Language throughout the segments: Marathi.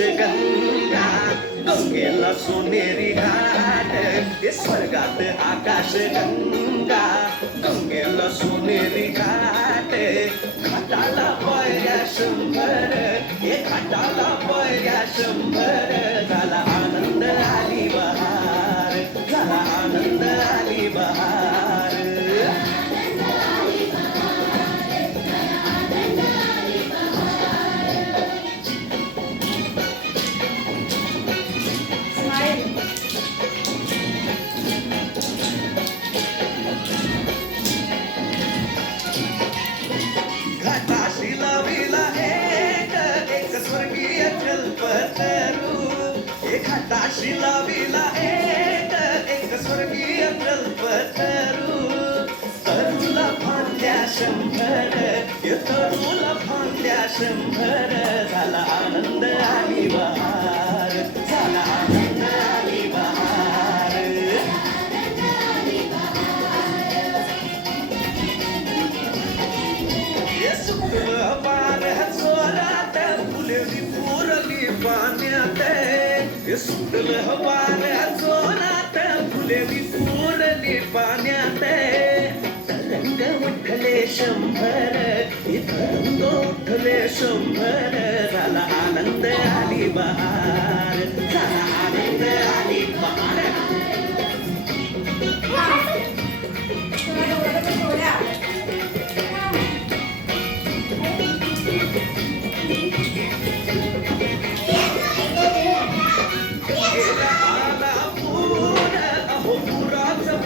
गंगा गंगेला सोनेरी घाट हे स्वर्गात आकाश गंगा गंगेला सोनेरी घाट घाटाला पायऱ्या 100 हे घाटाला पायऱ्या 100 झाला आनंद आली बहार झाला आनंद आली बहार घाटाशी लाविला एक स्वर्गीय कल्पतरू घाटाशी लाविला एक स्वर्गीय कल्पतरू तरुला फांद्या 100 तरुला फांद्या 100 झाला आनंद आली बहार झाला आनंद आली बहार सुटलं पार जोरात फुलेली पुरली पाण्यात सुटलं पार जोरात फुलेली पुरली पाण्यात तरंग उठले 100 तरंग उठले 100 झाला आनंद आली बहार झाला आनंद आली बहार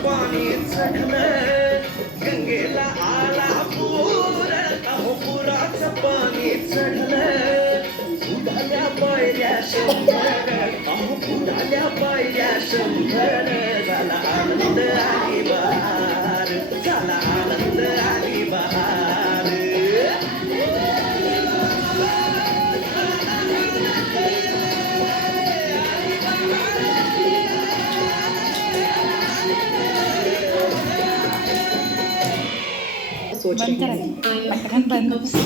पाणी चढलं गंगेला आला पूर अहो पुराचं पाणी चढलं उडाल्या पायऱ्या 100 अहो उडाल्या पायऱ्या 100 झाला आनंद आली बहार झाला आनंद आली बहार सोच रही हूँ